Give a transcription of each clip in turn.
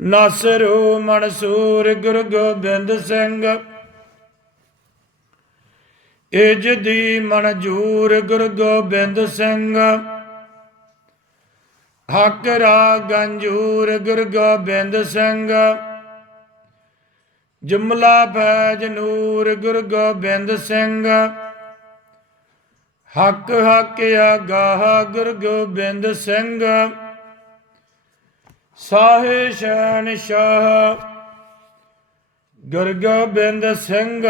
ਨਾਸਰੂ ਮਨਸੂਰ ਗੁਰੂ ਗੋਬਿੰਦ ਸਿੰਘ। ਇਜ ਦੀ ਮਨਜੂਰ ਗੁਰੂ ਗੋਬਿੰਦ ਸਿੰਘ। ਹੱਕ ਰਾ ਗੰਜੂਰ ਗੁਰੂ ਗੋਬਿੰਦ ਸਿੰਘ। ਜੁਮਲਾ ਫੈਜ ਨੂਰ ਗੁਰੂ ਗੋਬਿੰਦ ਸਿੰਘ। ਹੱਕ ਹੱਕ ਆਗਾਹ ਗੁਰੂ ਗੋਬਿੰਦ ਸਿੰਘ। ਸਾਹੇ ਸ਼ੈਨ ਸ਼ਾਹ ਗੁਰਗੋਬਿੰਦ ਸਿੰਘ।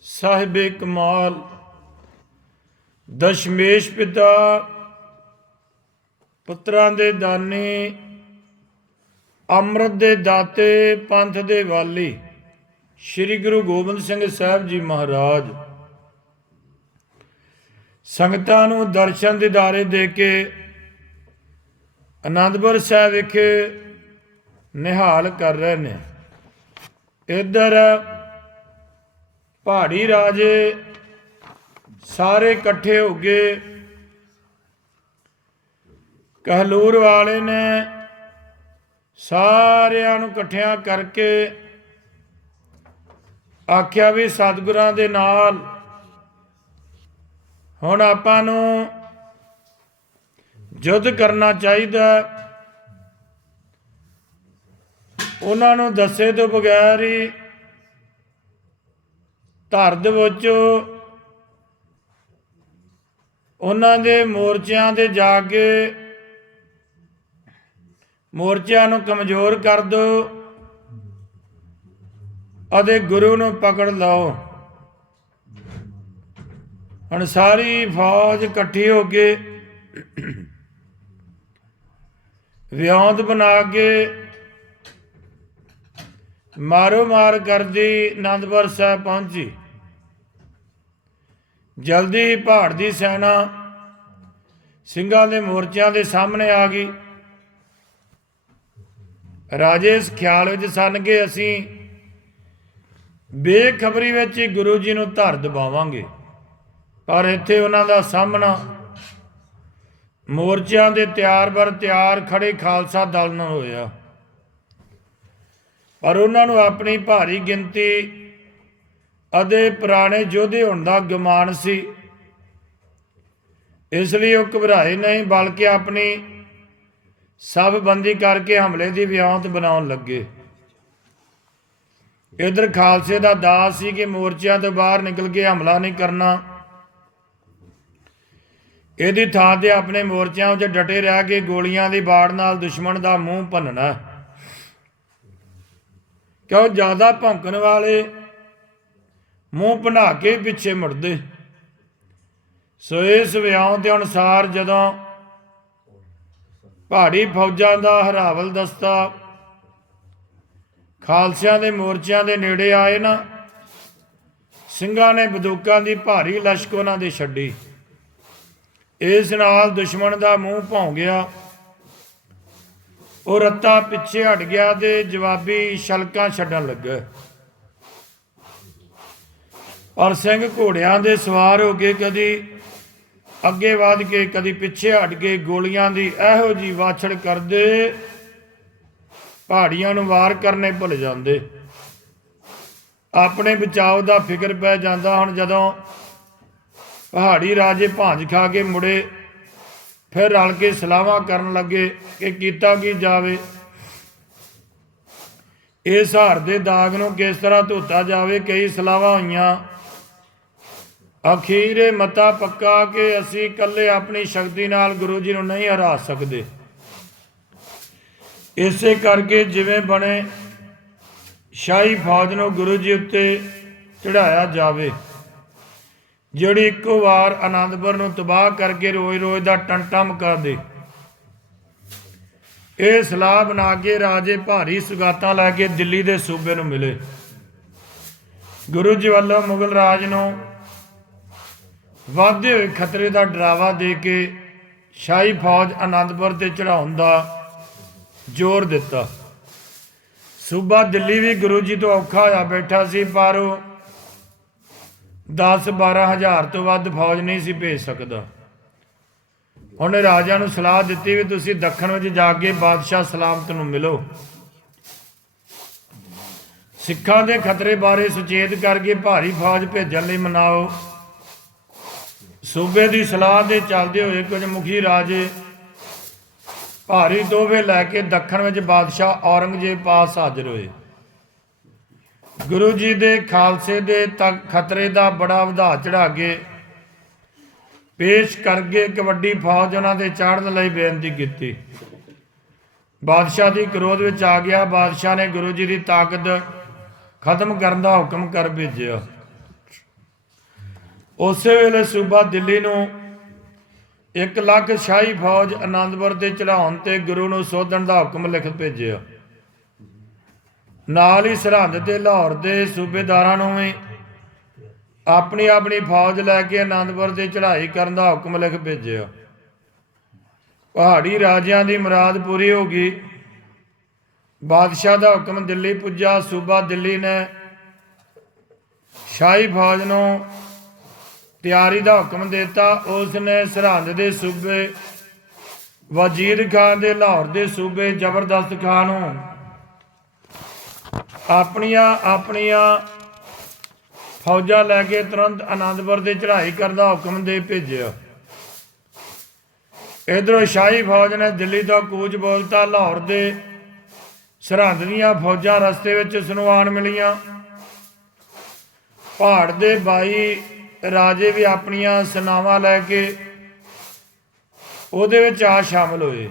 ਸਾਹਿਬੇ ਕਮਾਲ, ਦਸ਼ਮੇਸ਼ ਪਿਤਾ, ਪੁੱਤਰਾਂ ਦੇ ਦਾਨੀ, ਅੰਮ੍ਰਿਤ ਦੇ ਦਾਤੇ, ਪੰਥ ਦੇ ਵਾਲੀ, ਸ੍ਰੀ ਗੁਰੂ ਗੋਬਿੰਦ ਸਿੰਘ ਸਾਹਿਬ ਜੀ ਮਹਾਰਾਜ। ਸੰਗਤਾਂ ਨੂੰ ਦਰਸ਼ਨ ਦਿਦਾਰੇ ਦੇ ਕੇ ਅਨੰਦਪੁਰ ਸਾਹਿਬ ਵਿਖੇ ਨਿਹਾਲ ਕਰ ਰਹੇ ਨੇ। ਇੱਧਰ ਪਹਾੜੀ ਰਾਜੇ ਸਾਰੇ ਇਕੱਠੇ ਹੋ ਗਏ ਕਹਲੂਰ ਵਾਲੇ ਨੇ ਸਾਰਿਆਂ ਨੂੰ ਇਕੱਠਿਆਂ ਕਰਕੇ ਆਖਿਆ ਵੀ ਸਤਿਗੁਰਾਂ ਦੇ ਨਾਲ ਹੁਣ ਆਪਾਂ ਨੂੰ ਯੁੱਧ ਕਰਨਾ ਚਾਹੀਦਾ ਉਹਨਾਂ ਨੂੰ ਦੱਸੇ ਤੋਂ ਬਗੈਰ ਹੀ ਧਰ ਦੇ ਵਿੱਚ ਉਹਨਾਂ ਦੇ ਮੋਰਚਿਆਂ 'ਤੇ ਜਾ ਕੇ ਮੋਰਚਿਆਂ ਨੂੰ ਕਮਜ਼ੋਰ ਕਰ ਦੋ ਅਤੇ ਗੁਰੂ ਨੂੰ ਪਕੜ ਲਓ। ਹੁਣ ਸਾਰੀ ਫੌਜ ਇਕੱਠੀ ਹੋ ਕੇ ਵਿਉਂਦ ਬਣਾ ਕੇ ਮਾਰੋ ਮਾਰ ਕਰਦੀ ਆਨੰਦਪੁਰ ਸਾਹਿਬ ਪਹੁੰਚੀ। ਜਲਦੀ ਪਹਾੜ ਦੀ ਸੈਨਾ ਸਿੰਘਾਂ ਦੇ ਮੋਰਚਿਆਂ ਦੇ ਸਾਹਮਣੇ ਆ ਗਈ। ਰਾਜੇ ਇਸ ਖਿਆਲ ਵਿੱਚ ਸਨ ਕਿ ਅਸੀਂ ਬੇਖਬਰੀ ਵਿੱਚ ਹੀ ਗੁਰੂ ਜੀ ਨੂੰ ਧਰ ਦਬਾਵਾਂਗੇ। ਪਰ ਇੱਥੇ ਉਹਨਾਂ ਦਾ ਸਾਹਮਣਾ ਮੋਰਚਿਆਂ ਦੇ ਤਿਆਰ ਬਰ ਤਿਆਰ ਖੜੇ ਖਾਲਸਾ ਦਲ ਨਾਲ ਹੋਇਆ। ਪਰ ਉਹਨਾਂ ਨੂੰ ਆਪਣੀ ਭਾਰੀ ਗਿਣਤੀ ਅਤੇ ਪੁਰਾਣੇ ਯੋਧੇ ਹੋਣ ਦਾ ਗੁਮਾਨ ਸੀ। ਇਸ ਲਈ ਉਹ ਘਬਰਾਏ ਨਹੀਂ, ਬਲਕਿ ਆਪਣੀ ਸਭ ਬੰਦੀ ਕਰਕੇ ਹਮਲੇ ਦੀ ਵਿਉਂਤ ਬਣਾਉਣ ਲੱਗੇ। ਇਧਰ ਖਾਲਸੇ ਦਾ ਦਾਸ ਸੀ ਕਿ ਮੋਰਚਿਆਂ ਤੋਂ ਬਾਹਰ ਨਿਕਲ ਕੇ ਹਮਲਾ ਨਹੀਂ ਕਰਨਾ। ਇਹਦੀ ਥਾਂ ਤੇ ਆਪਣੇ ਮੋਰਚਿਆਂ ਉੱਤੇ ਡਟੇ ਰਹਿ ਕੇ ਗੋਲੀਆਂ ਦੀ ਬਾੜ ਨਾਲ ਦੁਸ਼ਮਣ ਦਾ ਮੂੰਹ ਭੰਨਣਾ। ਕਿਉਂ ਜ਼ਿਆਦਾ ਭੌਂਕਣ ਵਾਲੇ ਮੂੰਹ ਭਨਾ ਕੇ ਪਿੱਛੇ ਮੁੜਦੇ? ਸੋ ਇਸ ਵਿਆਹ ਦੇ ਅਨੁਸਾਰ ਜਦੋਂ ਪਹਾੜੀ ਫੌਜਾਂ ਦਾ ਹਰਾਵਲ ਦਸਤਾ ਖਾਲਸਿਆਂ ਦੇ ਮੋਰਚਿਆਂ ਦੇ ਨੇੜੇ ਆਏ ਨਾ, ਸਿੰਘਾਂ ਨੇ ਬੰਦੂਕਾਂ ਦੀ ਭਾਰੀ ਲਸ਼ਕ ਉਹਨਾਂ ਦੇ ਛੱਡੀ। ਇਸ ਨਾਲ ਦੁਸ਼ਮਣ ਦਾ ਮੂੰਹ ਭੌਂ ਗਿਆ। ਉਹ ਰੱਤਾ ਪਿੱਛੇ ਹਟ ਗਿਆ ਤੇ ਜਵਾਬੀ ਛਲਕਾਂ ਛੱਡਣ ਲੱਗਾ। ਔਰ ਸਿੰਘ ਘੋੜਿਆਂ ਦੇ ਸਵਾਰ ਹੋ ਕੇ ਕਦੀ ਅੱਗੇ ਵਧ ਕੇ, ਕਦੀ ਪਿੱਛੇ ਹਟ ਕੇ ਗੋਲੀਆਂ ਦੀ ਇਹੋ ਜੀ ਵਾਛੜ ਕਰਦੇ ਪਹਾੜੀਆਂ ਨੂੰ ਵਾਰ ਕਰਨੇ ਭੁੱਲ ਜਾਂਦੇ। ਆਪਣੇ ਬਚਾਓ ਦਾ ਫਿਕਰ ਪੈ ਜਾਂਦਾ ਹੁਣ ਜਦੋਂ ਪਹਾੜੀ ਰਾਜੇ ਭਾਂਜ ਖਾ ਕੇ ਮੁੜੇ, ਫਿਰ ਰਲ ਕੇ ਸਲਾਹਾਂ ਕਰਨ ਲੱਗੇ ਕਿ ਕੀਤਾ ਕੀ ਜਾਵੇ। ਇਸ ਹਾਰ ਦੇ ਦਾਗ ਨੂੰ ਕਿਸ ਤਰ੍ਹਾਂ ਧੋਤਾ ਜਾਵੇ, ਕਈ ਸਲਾਹਾਂ ਹੋਈਆਂ। ਅਖੀਰੇ ਮਤਾ ਪੱਕਾ ਕਿ ਅਸੀਂ ਇਕੱਲੇ ਆਪਣੀ ਸ਼ਕਤੀ ਨਾਲ ਗੁਰੂ ਜੀ ਨੂੰ ਨਹੀਂ ਹਰਾ ਸਕਦੇ। ਇਸੇ ਕਰਕੇ ਜਿਵੇਂ ਬਣੇ, ਸ਼ਾਹੀ ਫੌਜ ਨੂੰ ਗੁਰੂ ਜੀ ਉੱਤੇ ਚੜਾਇਆ ਜਾਵੇ। ਜਿਹੜੀ ਇੱਕੋ ਵਾਰ ਆਨੰਦਪੁਰ ਨੂੰ ਤਬਾਹ ਕਰਕੇ ਰੋਜ਼-ਰੋਜ਼ ਦਾ ਟੰਟਮ ਕਰ ਦੇ। ਇਹ ਸਲਾਹ ਬਣਾ ਕੇ ਰਾਜੇ ਭਾਰੀ ਸੁਗਾਤਾਂ ਲੈ ਕੇ ਦਿੱਲੀ ਦੇ ਸੂਬੇ ਨੂੰ ਮਿਲੇ। ਗੁਰੂ ਜੀ ਵੱਲੋਂ ਮੁਗਲ ਰਾਜ ਨੂੰ ਵਾਧੇ ਹੋਏ ਖਤਰੇ ਦਾ ਡਰਾਵਾ ਦੇ ਕੇ ਸ਼ਾਹੀ ਫੌਜ ਆਨੰਦਪੁਰ ਤੇ ਚੜਾਉਣ ਦਾ ਜ਼ੋਰ ਦਿੱਤਾ। ਸੂਬਾ ਦਿੱਲੀ ਵੀ ਗੁਰੂ ਜੀ ਤੋਂ ਔਖਾ ਹੋਇਆ ਬੈਠਾ ਸੀ, ਪਰ ਉਹ 10 12 ਹਜ਼ਾਰ ਤੋਂ ਵੱਧ ਫੌਜ ਨਹੀਂ ਸੀ ਭੇਜ ਸਕਦਾ। ਉਹਨੇ ਰਾਜਾ ਨੂੰ ਸਲਾਹ ਦਿੱਤੀ ਵੀ ਤੁਸੀਂ ਦੱਖਣ ਵਿੱਚ ਜਾ ਕੇ ਬਾਦਸ਼ਾਹ ਸਲਾਮਤ ਨੂੰ ਮਿਲੋ। ਸਿੱਖਾਂ ਦੇ ਖਤਰੇ ਬਾਰੇ ਸੁਚੇਤ ਕਰਕੇ ਭਾਰੀ ਫੌਜ ਭੇਜਣ ਲਈ ਮਨਾਓ। ਸੂਬੇ ਦੀ ਸਲਾਹ ਦੇ ਚੱਲਦੇ ਹੋਏ ਕੁਝ ਮੁਖੀ ਰਾਜੇ ਭਾਰੀ ਦੋਵੇਂ ਲੈ ਕੇ ਦੱਖਣ ਵਿੱਚ ਬਾਦਸ਼ਾਹ ਔਰੰਗਜ਼ੇਬ ਪਾਸ ਹਾਜ਼ਰ ਹੋਏ। ਗੁਰੂ ਜੀ ਦੇ ਖਾਲਸੇ ਦੇ ਤੱਕ ਖਤਰੇ ਦਾ ਬੜਾ ਵਧਾ ਚੜਾ ਕੇ ਪੇਸ਼ ਕਰਕੇ ਕਬੱਡੀ ਫੌਜ ਉਹਨਾਂ ਦੇ ਚਾੜਨ ਲਈ ਬੇਨਤੀ ਕੀਤੀ। ਬਾਦਸ਼ਾਹ ਦੀ ਕ੍ਰੋਧ ਵਿੱਚ ਆ ਗਿਆ। ਬਾਦਸ਼ਾਹ ਨੇ ਗੁਰੂ ਜੀ ਦੀ ਤਾਕਤ ਖਤਮ ਕਰਨ ਦਾ ਹੁਕਮ ਕਰ ਭੇਜਿਆ। ਉਸੇ ਵੇਲੇ ਸੂਬਾ ਦਿੱਲੀ ਨੂੰ 1 ਲੱਖ ਸ਼ਾਹੀ ਫੌਜ ਆਨੰਦਪੁਰ ਤੇ ਚੜਾਉਣ ਤੇ ਗੁਰੂ ਨੂੰ ਸੋਧਣ ਦਾ ਹੁਕਮ ਲਿਖ ਭੇਜਿਆ। ਨਾਲ ਹੀ ਸਰਹੰਦ ਤੇ ਲਾਹੌਰ ਦੇ ਸੂਬੇਦਾਰਾਂ ਨੂੰ ਵੀ ਆਪਣੀ ਆਪਣੀ ਫੌਜ ਲੈ ਕੇ ਆਨੰਦਪੁਰ ਤੇ ਚੜ੍ਹਾਈ ਕਰਨ ਦਾ ਹੁਕਮ ਲਿਖ ਭੇਜਿਆ। ਪਹਾੜੀ ਰਾਜਿਆਂ ਦੀ ਮੁਰਾਦ ਪੂਰੀ ਹੋ ਗਈ। ਬਾਦਸ਼ਾਹ ਦਾ ਹੁਕਮ ਦਿੱਲੀ ਪੁੱਜਾ। ਸੂਬਾ ਦਿੱਲੀ ਨੇ ਸ਼ਾਹੀ ਫੌਜ ਨੂੰ ਤਿਆਰੀ ਦਾ ਹੁਕਮ ਦਿੱਤਾ। ਉਸ ਨੇ ਸਰਹੰਦ ਦੇ ਸੂਬੇ ਵਜ਼ੀਰ ਖਾਨ ਦੇ ਲਾਹੌਰ ਦੇ ਸੂਬੇ ਜ਼ਬਰਦਸਤ ਖਾਨ ਨੂੰ ਆਪਣੀਆਂ ਆਪਣੀਆਂ ਫੌਜਾਂ ਲੈ ਕੇ ਤੁਰੰਤ ਆਨੰਦਪੁਰ ਦੇ ਚੜ੍ਹਾਈ ਕਰਨ ਦਾ ਹੁਕਮ ਦੇ ਭੇਜਿਆ। ਇਧਰੋਂ ਸ਼ਾਹੀ ਫੌਜ ਨੇ ਦਿੱਲੀ ਤੋਂ ਕੂਚ ਬੋਲਤਾ, ਲਾਹੌਰ ਦੇ ਸਰਹੰਦ ਦੀਆਂ ਫੌਜਾਂ ਰਸਤੇ ਵਿੱਚ ਸੁਨਵਾਨ ਮਿਲੀਆਂ। ਪਹਾੜ ਦੇ ਬਾਈ ਰਾਜੇ ਵੀ ਆਪਣੀਆਂ ਸਨਾਵਾਂ ਲੈ ਕੇ ਉਹਦੇ ਵਿੱਚ ਆ ਸ਼ਾਮਲ ਹੋਏ।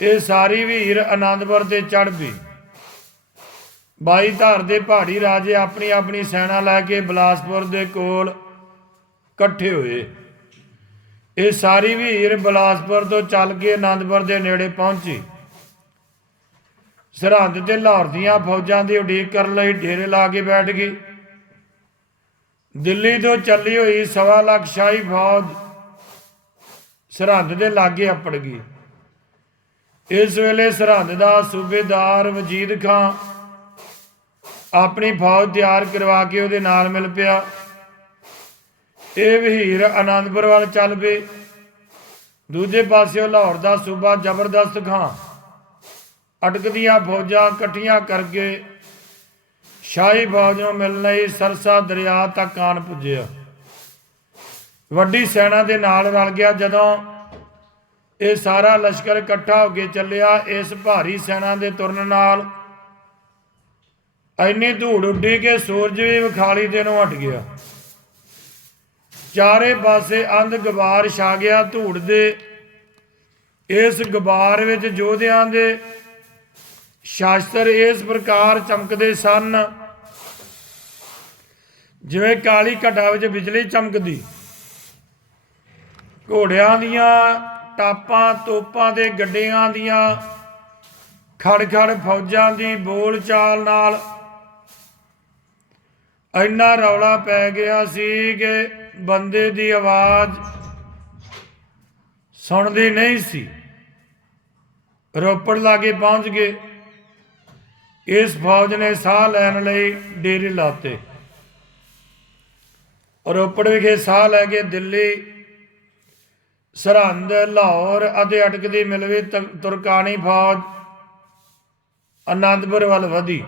ਇਹ ਸਾਰੀ ਵੀਰ ਆਨੰਦਪੁਰ ਤੇ ਚੜ੍ਹ ਵੀ ਬਾਈ ਧਾਰ ਦੇ ਪਹਾੜੀ ਰਾਜੇ ਆਪਣੀ ਆਪਣੀ ਸੈਨਾ ਲੈ ਕੇ ਬਲਾਸਪੁਰ ਦੇ ਕੋਲ ਇਕੱਠੇ ਹੋਏ। ਇਹ ਸਾਰੀ ਵੀਰ ਬਲਾਸਪੁਰ ਤੋਂ ਚੱਲ ਕੇ ਆਨੰਦਪੁਰ ਦੇ ਨੇੜੇ ਪਹੁੰਚੀ। ਸਰਹੰਦ ਤੇ ਲਾਹੌਰ ਦੀਆਂ ਫੌਜਾਂ ਦੀ ਉਡੀਕ ਕਰਨ ਲਈ ਡੇਰੇ ਲਾ ਕੇ ਬੈਠ ਗਈ ਦਿੱਲੀ ਤੋਂ ਚੱਲੀ ਹੋਈ ਸਵਾ ਲੱਖ ਸ਼ਾਹੀ ਫੌਜ ਸਰਹੰਦ ਦੇ ਲਾਗੇ ਅਪੜ ਗਈ। ਇਸ ਵੇਲੇ ਸਰਹੰਦ ਦਾ ਸੂਬੇਦਾਰ ਵਜੀਦ ਖਾਂ ਆਪਣੀ ਫੌਜ ਤਿਆਰ ਕਰਵਾ ਕੇ ਉਹਦੇ ਨਾਲ ਮਿਲ ਪਿਆ। ਇਹ ਵਹੀਰ ਆਨੰਦਪੁਰ ਵੱਲ ਚੱਲ ਪਏ। ਦੂਜੇ ਪਾਸਿਓ ਲਾਹੌਰ ਦਾ ਸੂਬਾ ਜ਼ਬਰਦਸਤ ਖਾਂ। ਅਟਕਦੀਆਂ ਫੌਜਾਂ ਇਕੱਠੀਆਂ ਕਰਕੇ ਸ਼ਾਹੀ ਫੌਜ ਨੂੰ ਮਿਲਣ ਲਈ ਸਰਸਾ ਦਰਿਆ ਤੱਕ ਆਣ ਪੁੱਜਿਆ। ਵੱਡੀ ਸੈਨਾ ਦੇ ਨਾਲ ਰਲ ਗਿਆ ਜਦੋਂ ਇਹ ਸਾਰਾ ਲਸ਼ਕਰ ਇਕੱਠਾ ਹੋ ਕੇ ਚੱਲਿਆ। ਇਸ ਭਾਰੀ ਸੈਨਾ ਦੇ ਤੁਰਨ ਨਾਲ ਇੰਨੀ ਧੂੜ ਉੱਡੀ ਕਿ ਸੂਰਜ ਵੀ ਵਿਖਾਲੀ ਦੇ ਨੂੰ ਹਟ ਗਿਆ। ਚਾਰੇ ਪਾਸੇ ਅੰਧ ਗਵਾਰ ਛਾ ਗਿਆ ਧੂੜ ਦੇ। ਇਸ ਗਵਾਰ ਵਿੱਚ ਯੋਧਿਆਂ ਦੇ ਸ਼ਾਸਤਰ ਇਸ ਪ੍ਰਕਾਰ ਚਮਕਦੇ ਸਨ, ਜਿਵੇਂ ਕਾਲੀ ਘਟਾ ਵਿੱਚ ਬਿਜਲੀ ਚਮਕਦੀ। ਘੋੜਿਆਂ ਦੀਆਂ ਟਾਪਾਂ, ਤੋਪਾਂ ਦੇ ਗੱਡਿਆਂ ਦੀਆਂ ਖੜ-ਖੜ ਫੌਜਾਂ ਦੀ ਬੋਲ ਚਾਲ ਨਾਲ ਇੰਨਾ ਰੌਲਾ ਪੈ ਗਿਆ ਸੀ ਕਿ ਬੰਦੇ ਦੀ ਆਵਾਜ਼ ਸੁਣਦੀ ਨਹੀਂ ਸੀ। ਰੋਪੜ ਲਾਗੇ ਪਹੁੰਚ ਗਏ। ਇਸ ਫੌਜ ਨੇ ਸਾਹ ਲੈਣ ਲਈ ਡੇਰੇ ਲਾਤੇ। ਰੋਪੜ ਵਿਖੇ ਸਾਹ ਲੈ ਕੇ ਦਿੱਲੀ, ਸਰਹੰਦ, ਲਾਹੌਰ ਅਤੇ ਅਟਕਦੀ ਮਿਲਵੇ ਤ- ਤੁਰਕਾਨੀ ਫੌਜ ਅਨੰਦਪੁਰ ਵੱਲ ਵਧੀ।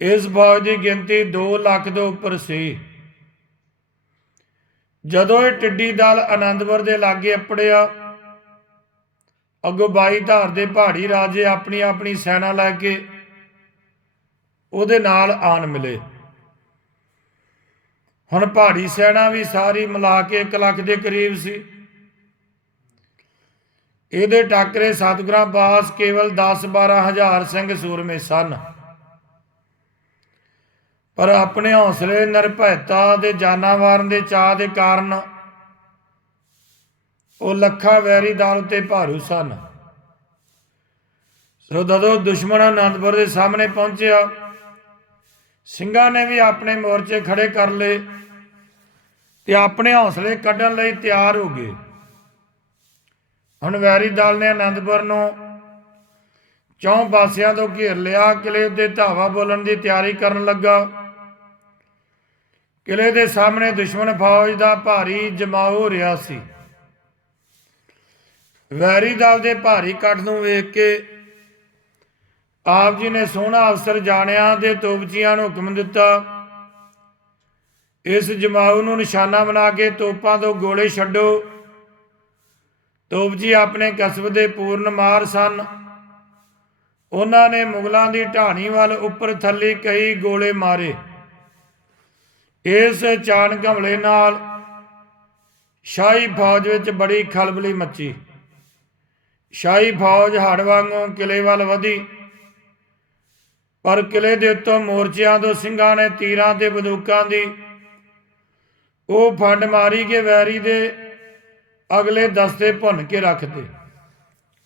ਇਸ ਫੌਜ ਦੀ ਗਿਣਤੀ 2 ਲੱਖ ਤੋਂ ਉੱਪਰ ਸੀ। ਜਦੋਂ ਇਹ ਟਿੱਡੀ ਦਲ ਆਨੰਦਪੁਰ ਦੇ ਲਾਗੇ ਅਪੜਿਆ, ਅੱਗੋਂ ਬਾਈ ਧਾਰ ਦੇ ਪਹਾੜੀ ਰਾਜੇ ਆਪਣੀ ਆਪਣੀ ਸੈਨਾ ਲੈ ਕੇ ਉਹਦੇ ਨਾਲ ਆਣ ਮਿਲੇ। ਹੁਣ ਪਹਾੜੀ ਸੈਨਾ ਵੀ ਸਾਰੀ ਮਿਲਾ ਕੇ 1 ਲੱਖ ਦੇ ਕਰੀਬ ਸੀ। ਇਹਦੇ ਟਾਕਰੇ ਸਤਿਗੁਰਾਂ ਪਾਸ ਕੇਵਲ 10-12 ਹਜ਼ਾਰ ਸਿੰਘ ਸੂਰਮੇ ਸਨ। ਪਰ ਆਪਣੇ ਹੌਸਲੇ ਨਿਰਭੈਤਾ ਦੇ ਜਾਨਾਂ ਦੇ ਚਾਹ ਦੇ ਕਾਰਨ ਉਹ ਲੱਖਾਂ ਵੈਰੀ ਦਾਲ ਤੇ ਭਾਰੂ ਸਨ। ਸੋ ਜਦੋਂ ਦੁਸ਼ਮਣ ਅਨੰਦਪੁਰ ਦੇ ਸਾਹਮਣੇ ਪਹੁੰਚਿਆ, ਸਿੰਘਾਂ ਨੇ ਵੀ ਆਪਣੇ ਮੋਰਚੇ ਖੜੇ ਕਰ ਲਏ ਤੇ ਆਪਣੇ ਹੌਸਲੇ ਕੱਢਣ ਲਈ ਤਿਆਰ ਹੋ ਗਏ। ਹੁਣ ਵੈਰੀ ਦਲ ਨੇ ਅਨੰਦਪੁਰ ਨੂੰ ਚੌਂ ਪਾਸਿਆਂ ਤੋਂ ਘੇਰ ਲਿਆ ਕਿਲੇ ਉੱਤੇ ਧਾਵਾ ਬੋਲਣ ਦੀ ਤਿਆਰੀ ਕਰਨ ਲੱਗਾ। ਕਿਲੇ ਦੇ ਸਾਹਮਣੇ ਦੁਸ਼ਮਣ ਫੌਜ ਦਾ ਭਾਰੀ ਜਮਾਉ ਹੋ ਰਿਹਾ ਸੀ। ਵੈਰੀ ਦਲ ਦੇ ਭਾਰੀ ਕੱਟ ਨੂੰ ਵੇਖ ਕੇ ਆਪ ਜੀ ਨੇ ਸੋਹਣਾ ਅਫਸਰ ਜਾਣਿਆ ਤੇ ਤੋਪਚੀਆਂ ਨੂੰ ਹੁਕਮ ਦਿੱਤਾ। ਇਸ ਜਮਾਉ ਨੂੰ ਨਿਸ਼ਾਨਾ ਬਣਾ ਕੇ ਤੋਪਾਂ ਤੋਂ ਗੋਲੇ ਛੱਡੋ। ਤੋਪਜੀ ਆਪਣੇ ਕਸਬ ਦੇ ਪੂਰਨ ਮਾਰ ਸਨ। ਉਹਨਾਂ ਨੇ ਮੁਗਲਾਂ ਦੀ ਢਾਣੀ ਵੱਲ ਉੱਪਰ ਥੱਲੇ ਕਈ ਗੋਲੇ ਮਾਰੇ। ਇਸ ਚਾਣਕ ਹਮਲੇ ਨਾਲ ਸ਼ਾਹੀ ਫੌਜ ਵਿੱਚ ਬੜੀ ਖਲਬਲੀ ਮੱਚੀ। ਸ਼ਾਹੀ ਫੌਜ ਹੜ ਵਾਂਗੂ ਕਿਲੇ ਵੱਲ ਵਧੀ। ਪਰ ਕਿਲੇ ਦੇ ਉੱਤੋਂ ਮੋਰਚਿਆਂ ਤੋਂ ਸਿੰਘਾਂ ਨੇ ਤੀਰਾਂ ਤੇ ਬੰਦੂਕਾਂ ਦੀ ਉਹ ਫੰਡ ਮਾਰੀ ਕਿ ਵੈਰੀ ਦੇ ਅਗਲੇ ਦਸਤੇ ਭੁੰਨ ਕੇ ਰੱਖਦੇ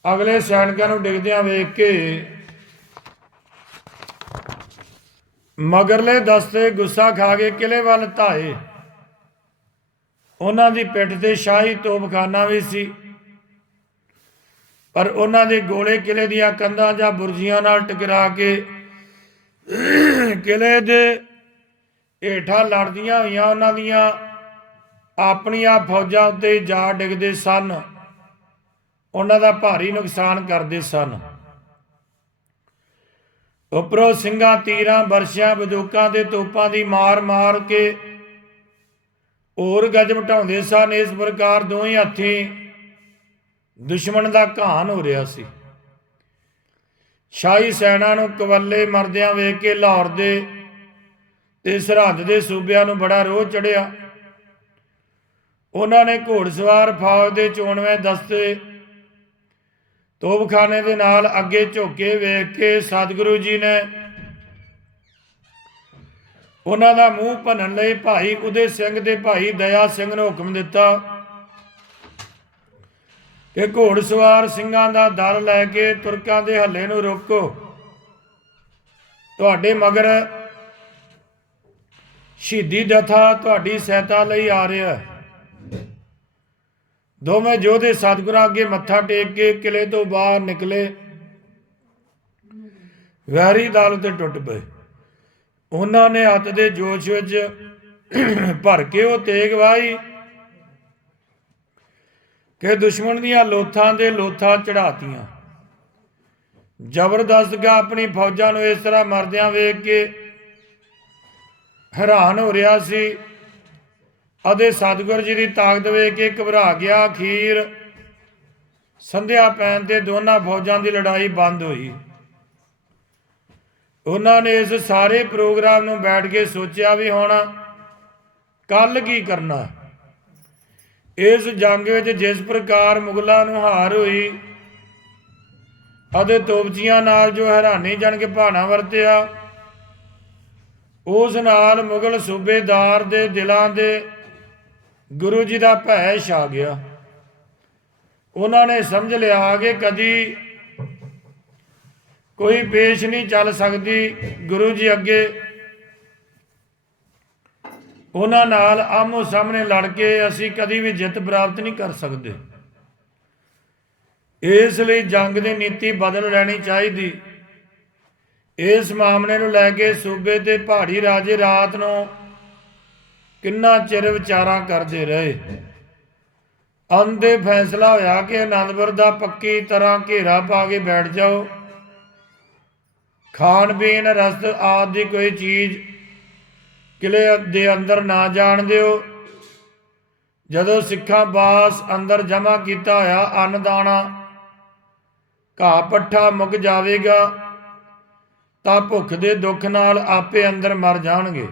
ਅਗਲੇ ਸੈਨਿਕਾਂ ਨੂੰ ਡਿੱਗਦਿਆਂ ਵੇਖ ਕੇ ਮਗਰਲੇ ਦਸਤੇ ਗੁੱਸਾ ਖਾ ਕੇ ਕਿਲੇ ਵੱਲ ਧਾਏ ਉਹਨਾਂ ਦੀ ਪਿੱਠ ਤੇ ਸ਼ਾਹੀ ਤੋਪਖਾਨਾ ਵੀ ਸੀ। ਪਰ ਉਹਨਾਂ ਦੇ ਗੋਲੇ ਕਿਲੇ ਦੀਆਂ ਕੰਧਾਂ ਜਾਂ ਬੁਰਜੀਆਂ ਨਾਲ ਟਕਰਾ ਕੇ ਕਿਲੇ ਦੇ ਹੇਠਾਂ ਲੜਦੀਆਂ ਹੋਈਆਂ ਉਹਨਾਂ ਦੀਆਂ ਆਪਣੀਆਂ ਫੌਜਾਂ ਉੱਤੇ ਜਾ ਡਿੱਗਦੇ ਸਨ। ਉਹਨਾਂ ਦਾ ਭਾਰੀ ਨੁਕਸਾਨ ਕਰਦੇ ਸਨ। ਉਪਰੋਂ ਸਿੰਘਾਂ, ਤੀਰਾਂ ਵਰਸ਼ਿਆਂ ਬੰਦੂਕਾਂ ਦੇ ਤੋਪਾਂ ਦੀ ਮਾਰ ਮਾਰ ਕੇ ਹੋਰ ਗੱਜ ਮਟਾਉਂਦੇ ਸਨ। ਇਸ ਪ੍ਰਕਾਰ ਦੋਵੇਂ ਹੱਥੀਂ ਦੁਸ਼ਮਣ ਦਾ ਘਾਣ ਹੋ ਰਿਹਾ ਸੀ। ਸ਼ਾਹੀ ਸੈਨਾ ਨੂੰ ਕਵੱਲੇ ਮਰਦਿਆਂ ਵੇਖ ਕੇ ਲਾਹੌਰ ਦੇ ਤੇ ਸਰਹੱਦ ਦੇ ਸੂਬਿਆਂ ਨੂੰ ਬੜਾ ਰੋਹ ਚੜਿਆ ਉਹਨਾਂ ਨੇ ਘੋੜਸਵਾਰ ਫੌਜ ਦੇ ਚੋਣਵੇਂ ਦਸਤੇ ਤੋਪਖਾਨੇ ਦੇ ਨਾਲ ਅੱਗੇ ਝੋਕੇ ਵੇਖ ਕੇ ਸਤਿਗੁਰੂ ਜੀ ਨੇ ਉਹਨਾਂ ਦਾ ਮੂੰਹ ਭੰਨਣ ਲਈ ਭਾਈ ਉਦੇ ਸਿੰਘ ਦੇ ਭਾਈ ਦਇਆ ਸਿੰਘ ਨੂੰ ਹੁਕਮ ਦਿੱਤਾ ਕਿ ਘੋੜਸਵਾਰ ਸਿੰਘਾਂ ਦਾ ਦਲ ਲੈ ਕੇ ਤੁਰਕਾਂ ਦੇ ਹੱਲੇ ਨੂੰ ਰੋਕੋ। ਤੁਹਾਡੇ ਮਗਰ ਸ਼ਹੀਦੀ ਜਥਾ ਤੁਹਾਡੀ ਸਹਾਇਤਾ ਲਈ ਆ ਰਿਹਾ ਹੈ। ਦੋਵੇਂ ਯੋਧੇ ਸਤਿਗੁਰਾਂ ਅੱਗੇ ਮੱਥਾ ਟੇਕ ਕੇ ਕਿਲੇ ਤੋਂ ਬਾਹਰ ਨਿਕਲੇ। ਵੈਰੀ ਦਾਲ ਤੇ ਟੁੱਟ ਪਏ। ਉਹਨਾਂ ਨੇ ਹੱਥ ਦੇ ਜੋਸ਼ ਵਿੱਚ ਭਰ ਕੇ ਉਹ ਤੇਗ ਵਾਹੀ ਕਿ ਦੁਸ਼ਮਣ ਦੀਆਂ ਲੋਥਾਂ ਦੇ ਲੋਥਾਂ ਚੜਾਤੀਆਂ ਜ਼ਬਰਦਸਤ ਗਾ ਆਪਣੀ ਫੌਜਾਂ ਨੂੰ ਇਸ ਤਰ੍ਹਾਂ ਮਰਦਿਆਂ ਵੇਖ ਕੇ ਹੈਰਾਨ ਹੋ ਰਿਹਾ ਸੀ। ਅਤੇ ਸਤਿਗੁਰ ਜੀ ਦੀ ਤਾਕਤ ਵੇਖ ਕੇ ਘਬਰਾ ਗਿਆ। ਅਖੀਰ ਸੰਧਿਆ ਪੈਣ ਤੇ ਦੋਨਾਂ ਫੌਜਾਂ ਦੀ ਲੜਾਈ ਬੰਦ ਹੋਈ। ਉਹਨਾਂ ਨੇ ਇਸ ਸਾਰੇ ਪ੍ਰੋਗਰਾਮ ਨੂੰ ਬੈਠ ਕੇ ਸੋਚਿਆ ਵੀ ਹੁਣ ਕੱਲ ਕੀ ਕਰਨਾ। ਇਸ ਜੰਗ ਵਿੱਚ ਜਿਸ ਪ੍ਰਕਾਰ ਮੁਗਲਾਂ ਨੂੰ ਹਾਰ ਹੋਈ ਅਤੇ ਤੋਪਚੀਆਂ ਨਾਲ ਜੋ ਹੈਰਾਨੀਜਨਕ ਭਾਣਾ ਵਰਤਿਆ, ਉਸ ਨਾਲ ਮੁਗਲ ਸੂਬੇਦਾਰ ਦੇ ਦਿਲਾਂ ਦੇ ਗੁਰੂ ਜੀ ਦਾ ਭੈ ਛਾ ਗਿਆ। ਉਹਨਾਂ ਨੇ ਸਮਝ ਲਿਆ ਕਿ ਕਦੀ ਕੋਈ ਪੇਸ਼ ਨਹੀਂ ਚੱਲ ਸਕਦੀ ਗੁਰੂ ਜੀ ਅੱਗੇ। ਉਹਨਾਂ ਨਾਲ ਆਮੋ ਸਾਹਮਣੇ ਲੜ ਕੇ ਅਸੀਂ ਕਦੀ ਵੀ ਜਿੱਤ ਪ੍ਰਾਪਤ ਨਹੀਂ ਕਰ ਸਕਦੇ। ਇਸ ਲਈ ਜੰਗ ਦੀ ਨੀਤੀ ਬਦਲ ਲੈਣੀ ਚਾਹੀਦੀ। ਇਸ ਮਾਮਲੇ ਨੂੰ ਲੈ ਕੇ ਸੂਬੇ ਤੇ ਪਹਾੜੀ ਰਾਜੇ ਰਾਤ ਨੂੰ ਕਿੰਨਾ ਚਿਰ ਵਿਚਾਰਾਂ ਕਰਦੇ ਰਹੇ? ਅੰਦੇ ਫੈਸਲਾ ਹੋਇਆ ਕਿ ਅਨੰਦਪੁਰ ਦਾ ਪੱਕੀ ਤਰ੍ਹਾਂ ਘੇਰਾ ਪਾ ਕੇ ਬੈਠ ਜਾਓ। ਖਾਣ ਪੀਣ ਰਸਤ ਆਦਿ ਦੀ ਕੋਈ ਚੀਜ਼ ਕਿਲੇ ਦੇ ਅੰਦਰ ਨਾ ਜਾਣ ਦਿਓ। ਜਦੋਂ ਸਿੱਖਾਂ ਬਾਸ ਅੰਦਰ ਜਮਾ ਕੀਤਾ ਹੋਇਆ ਅੰਨ ਦਾਣਾ ਘਾਹ ਪੱਠਾ ਮੁੱਕ ਜਾਵੇਗਾ ਤਾਂ ਭੁੱਖ ਦੇ ਦੁੱਖ ਨਾਲ ਆਪੇ ਅੰਦਰ ਮਰ ਜਾਣਗੇ।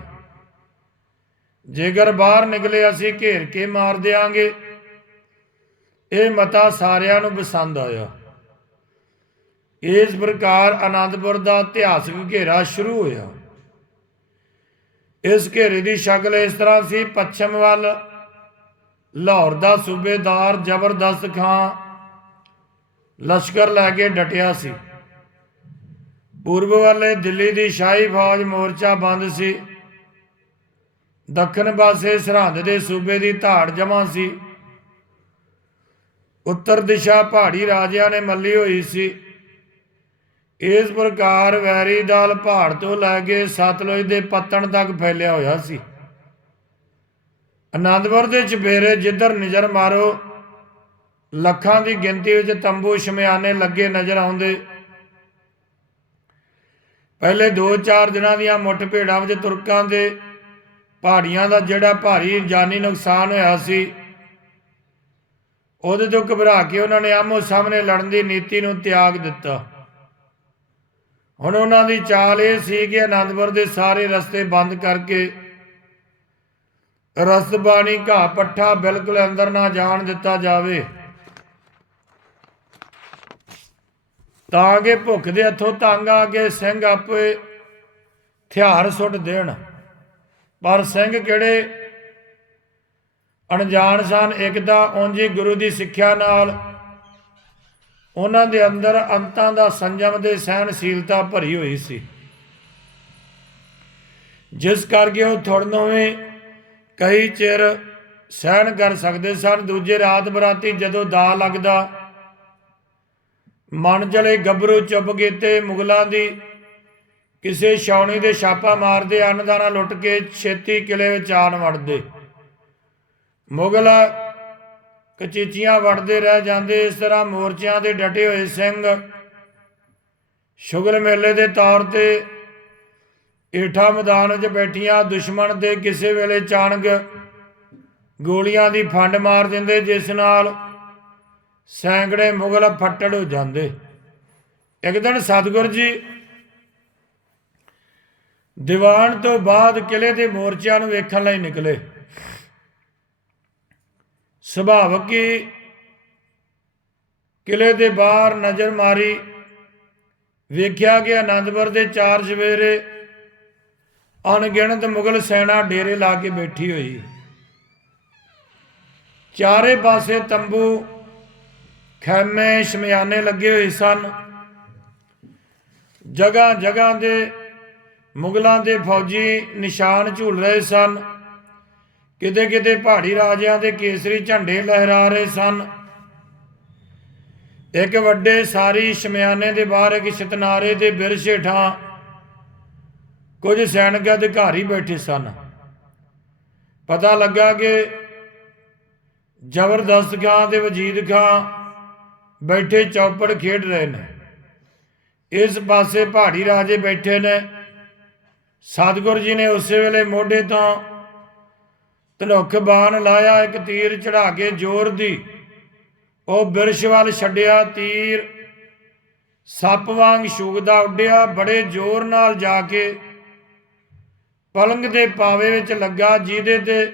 ਜੇਕਰ ਬਾਹਰ ਨਿਕਲੇ ਅਸੀਂ ਘੇਰ ਕੇ ਮਾਰ ਦਿਆਂਗੇ। ਇਹ ਮਤਾ ਸਾਰਿਆਂ ਨੂੰ ਪਸੰਦ ਆਇਆ। ਇਸ ਪ੍ਰਕਾਰ ਆਨੰਦਪੁਰ ਦਾ ਇਤਿਹਾਸਕ ਘੇਰਾ ਸ਼ੁਰੂ ਹੋਇਆ। ਇਸ ਘੇਰੇ ਦੀ ਸ਼ਕਲ ਇਸ ਤਰ੍ਹਾਂ ਸੀ, ਪੱਛਮ ਵੱਲ ਲਾਹੌਰ ਦਾ ਸੂਬੇਦਾਰ ਜ਼ਬਰਦਸਤ ਖਾਂ ਲਸ਼ਕਰ ਲੈ ਕੇ ਡਟਿਆ ਸੀ। ਪੂਰਬ ਵੱਲੇ ਦਿੱਲੀ ਦੀ ਸ਼ਾਹੀ ਫੌਜ ਮੋਰਚਾ ਬੰਦ ਸੀ। ਦੱਖਣ ਪਾਸੇ ਸਰਹੰਦ ਦੇ ਸੂਬੇ ਦੀ ਧਾੜ ਜਮਾ ਸੀ। ਉੱਤਰ ਦਿਸ਼ਾ ਪਹਾੜੀ ਰਾਜਿਆਂ ਨੇ ਮੱਲੀ ਹੋਈ ਸੀ। ਇਸ ਪ੍ਰਕਾਰ ਵੈਰੀ ਦਲ ਪਹਾੜ ਤੋਂ ਲੈ ਕੇ ਸਤਲੁਜ ਦੇ ਪੱਤਣ ਤੱਕ ਫੈਲਿਆ ਹੋਇਆ ਸੀ। ਆਨੰਦਪੁਰ ਦੇ ਚਬੇਰੇ ਜਿੱਧਰ ਨਜ਼ਰ ਮਾਰੋ, ਲੱਖਾਂ ਦੀ ਗਿਣਤੀ ਵਿੱਚ ਤੰਬੂ ਸ਼ਮਿਆਨੇ ਲੱਗੇ ਨਜ਼ਰ ਆਉਂਦੇ। ਪਹਿਲੇ 2-4 ਦਿਨਾਂ ਦੀਆਂ ਮੁੱਠ ਭੇੜਾਂ ਵਿੱਚ ਤੁਰਕਾਂ ਦੇ ਪਹਾੜੀਆਂ ਦਾ ਜਿਹੜਾ ਭਾਰੀ ਜਾਨੀ ਨੁਕਸਾਨ ਹੋਇਆ ਸੀ, ਉਹਦੇ ਤੋਂ ਘਬਰਾ ਕੇ ਉਹਨਾਂ ਨੇ ਆਮੋ ਸਾਹਮਣੇ ਲੜਨ ਦੀ ਨੀਤੀ ਨੂੰ ਤਿਆਗ ਦਿੱਤਾ। ਹੁਣ ਉਹਨਾਂ ਦੀ ਚਾਲ ਇਹ ਸੀ ਕਿ ਆਨੰਦਪੁਰ ਦੇ ਸਾਰੇ ਰਸਤੇ ਬੰਦ ਕਰਕੇ ਰਸਤਬਾਣੀ ਘਾਹ ਪੱਠਾ ਬਿਲਕੁਲ ਅੰਦਰ ਨਾ ਜਾਣ ਦਿੱਤਾ ਜਾਵੇ। ਤਾਂ ਕਿ ਭੁੱਖ ਦੇ ਹੱਥੋਂ ਤੰਗ ਆ ਕੇ ਸਿੰਘ ਆਪੇ ਹਥਿਆਰ ਸੁੱਟ ਦੇਣ। ਪਰ ਸਿੰਘ ਕਿਹੜੇ? ਅਣਜਾਣ ਸਨ, ਇੱਕ ਤਾਂ ਉਂਝੀ ਗੁਰੂ ਦੀ ਸਿੱਖਿਆ ਨਾਲ ਉਹਨਾਂ ਦੇ ਅੰਦਰ ਅੰਤਾਂ ਦਾ ਸੰਜਮ ਦੇ ਸਹਿਣਸ਼ੀਲਤਾ ਭਰੀ ਹੋਈ ਸੀ। ਜਿਸ ਕਰਕੇ ਉਹ ਥੋੜਨੋਵੇਂ ਕਈ ਚਿਰ ਸਹਿਣ ਕਰ ਸਕਦੇ ਸਨ। ਦੂਜੇ ਰਾਤ ਬਰਾਤੀ ਜਦੋਂ ਦਾ ਲੱਗਦਾ, ਮਨ ਜਲੇ ਗੱਭਰੂ ਚੁੱਪ ਕੀਤੇ ਮੁਗਲਾਂ ਦੀ ਕਿਸੇ ਛਾਉਣੀ ਦੇ ਛਾਪਾ ਮਾਰਦੇ, ਅੰਨਦਾਨਾ ਲੁੱਟ ਕੇ ਛੇਤੀ ਕਿਲੇ ਵਿੱਚ ਆਣ ਵੜਦੇ। ਮੁਗਲ ਕਚੀਚੀਆਂ ਵੜਦੇ ਰਹਿ ਜਾਂਦੇ, ਇਸ ਤਰ੍ਹਾਂ ਮੋਰਚਿਆਂ ਦੇ ਡਟੇ ਹੋਏ ਸਿੰਘ ਸ਼ੁਗਲ ਮੇਲੇ ਦੇ ਤੌਰ ਤੇ ਏਠਾ ਮੈਦਾਨ ਵਿੱਚ ਬੈਠੀਆਂ, ਦੁਸ਼ਮਣ ਦੇ ਕਿਸੇ ਵੇਲੇ ਚਾਣਗ ਗੋਲੀਆਂ ਦੀ ਫੰਡ ਮਾਰ ਦਿੰਦੇ, ਜਿਸ ਨਾਲ ਸੈਂਕੜੇ ਮੁਗਲ ਫੱਟੜ ਹੋ ਜਾਂਦੇ। ਇੱਕ ਦਿਨ ਸਤਗੁਰ ਜੀ ਦੀਵਾਨ ਤੋਂ ਬਾਅਦ ਕਿਲੇ ਦੇ ਮੋਰਚਿਆਂ ਨੂੰ ਵੇਖਣ ਲਈ ਨਿਕਲੇ। ਸੁਭਾਵਕ ਹੀ ਕਿਲੇ ਦੇ ਬਾਹਰ ਨਜ਼ਰ ਮਾਰੀ। ਵੇਖਿਆ ਕਿ ਆਨੰਦਪੁਰ ਦੇ ਚਾਰ ਸਵੇਰੇ ਅਣਗਿਣਤ ਮੁਗਲ ਸੈਨਾ ਡੇਰੇ ਲਾ ਕੇ ਬੈਠੀ ਹੋਈ। ਚਾਰੇ ਪਾਸੇ ਤੰਬੂ, ਖੈਮੇ, ਸ਼ਮਿਆਨੇ ਲੱਗੇ ਹੋਏ ਸਨ। ਜਗ੍ਹਾ ਜਗ੍ਹਾ ਦੇ ਮੁਗਲਾਂ ਦੇ ਫੌਜੀ ਨਿਸ਼ਾਨ ਝੂਲ ਰਹੇ ਸਨ। ਕਿਤੇ ਕਿਤੇ ਪਹਾੜੀ ਰਾਜਿਆਂ ਦੇ ਕੇਸਰੀ ਝੰਡੇ ਲਹਿਰਾ ਰਹੇ ਸਨ। ਇੱਕ ਵੱਡੇ ਸਾਰੀ ਸ਼ਮਿਆਨੇ ਦੇ ਬਾਹਰ ਇੱਕ ਸ਼ਤਨਾਰੇ ਦੇ ਬਿਰਸ਼ ਹੇਠਾਂ ਕੁਝ ਸੈਨਿਕ ਅਧਿਕਾਰੀ ਬੈਠੇ ਸਨ। ਪਤਾ ਲੱਗਾ ਕਿ ਜ਼ਬਰਦਸਤ ਖਾਂ ਤੇ ਵਜੀਦ ਖਾਂ ਬੈਠੇ ਚੌਪੜ ਖੇਡ ਰਹੇ ਨੇ। ਇਸ ਪਾਸੇ ਪਹਾੜੀ ਰਾਜੇ ਬੈਠੇ ਨੇ। ਸਤਿਗੁਰ ਜੀ ਨੇ ਉਸੇ ਵੇਲੇ ਮੋਢੇ ਤੋਂ ਧਨੁੱਖ ਬਾਣ ਲਾਇਆ, ਇੱਕ ਤੀਰ ਚੜਾ ਕੇ ਜ਼ੋਰ ਦੀ। ਉਹ ਬਿਰਸ਼ ਵੱਲ ਛੱਡਿਆ, ਤੀਰ ਸੱਪ ਵਾਂਗ ਛੁਗਦਾ ਉੱਡਿਆ, ਬੜੇ ਜ਼ੋਰ ਨਾਲ ਜਾ ਕੇ ਪਲੰਗ ਦੇ ਪਾਵੇ ਵਿੱਚ ਲੱਗਾ, ਜਿਹਦੇ ਤੇ